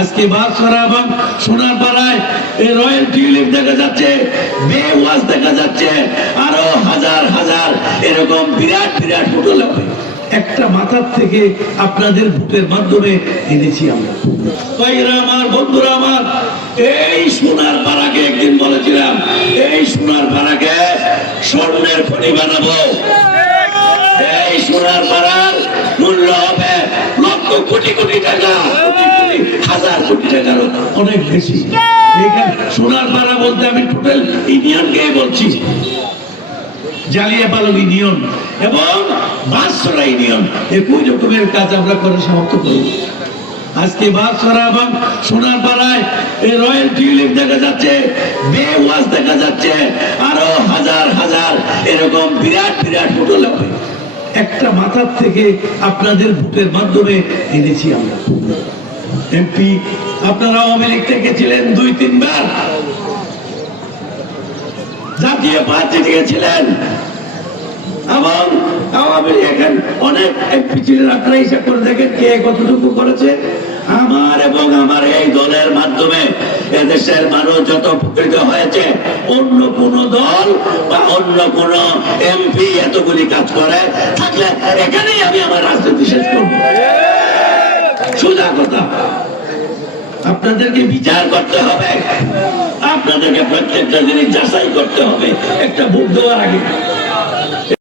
আজকে বাঁশখারা এবং সোনারপাড়ায় এই রয়্যাল টিউলিপ দেখা যাচ্ছে, বেওয়াজ দেখা যাচ্ছে, আরো হাজার হাজার এরকম বিরাট বিরাট হোটেল হবে। একটা মাথার থেকে আপনাদের ভোটের মাধ্যমে এনেছি আমরা। ভাইরা আমার, বন্ধুরা আমার, এই সোনারপাড়াকে একদিন বলেছিলাম, এই সোনারপাড়াকে স্বর্ণের খনি বানাবো। এই সোনারপাড়ার মূল্য হবে লক্ষ কোটি কোটি টাকা, হাজার কোটি টাকার অনেক বেশি। সোনারপাড়া বলতে আমি টোটাল ইউনিয়নকে বলছি, জালিয়াপালং ইউনিয়ন এবং বাঁশছড়া ইউনিয়ন, একই রকমের কাজ আমরা করে সমাপ্ত করি। আজকে বাঁশছড়া এবং সোনারপাড়ায় এই রয়্যাল টিউলিপ দেখা যাচ্ছে, বেওয়াজ দেখা যাচ্ছে, আরো হাজার হাজার এরকম বিরাট বিরাট হোটেল হবে। একটা মাথার থেকে আপনাদের ভোটের মাধ্যমে এনেছি আমরা। এমপি আপনারা আওয়ামী লীগ থেকে ছিলেন 2-3 বার, জাতীয় পার্টি থেকে ছিলেন এবং আওয়ামী লীগ এখন অনেক এমপি ছিলেন। আপনারা হিসাব করে দেখেন কে কতটুকু করেছে। আমার এবং আমার এই দলের মাধ্যমে এদেশের মানুষ যত উপকৃত হয়েছে, অন্য কোন দল বা অন্য কোন এমপি এতগুলি কাজ করে থাকলে এখানেই আমি আমার রাজনীতি শেষ করব। সোজা কথা, আপনাদেরকে বিচার করতে হবে, আপনাদেরকে প্রত্যেকটা জিনিস যাচাই করতে হবে একটা ভোট দেওয়ার আগে।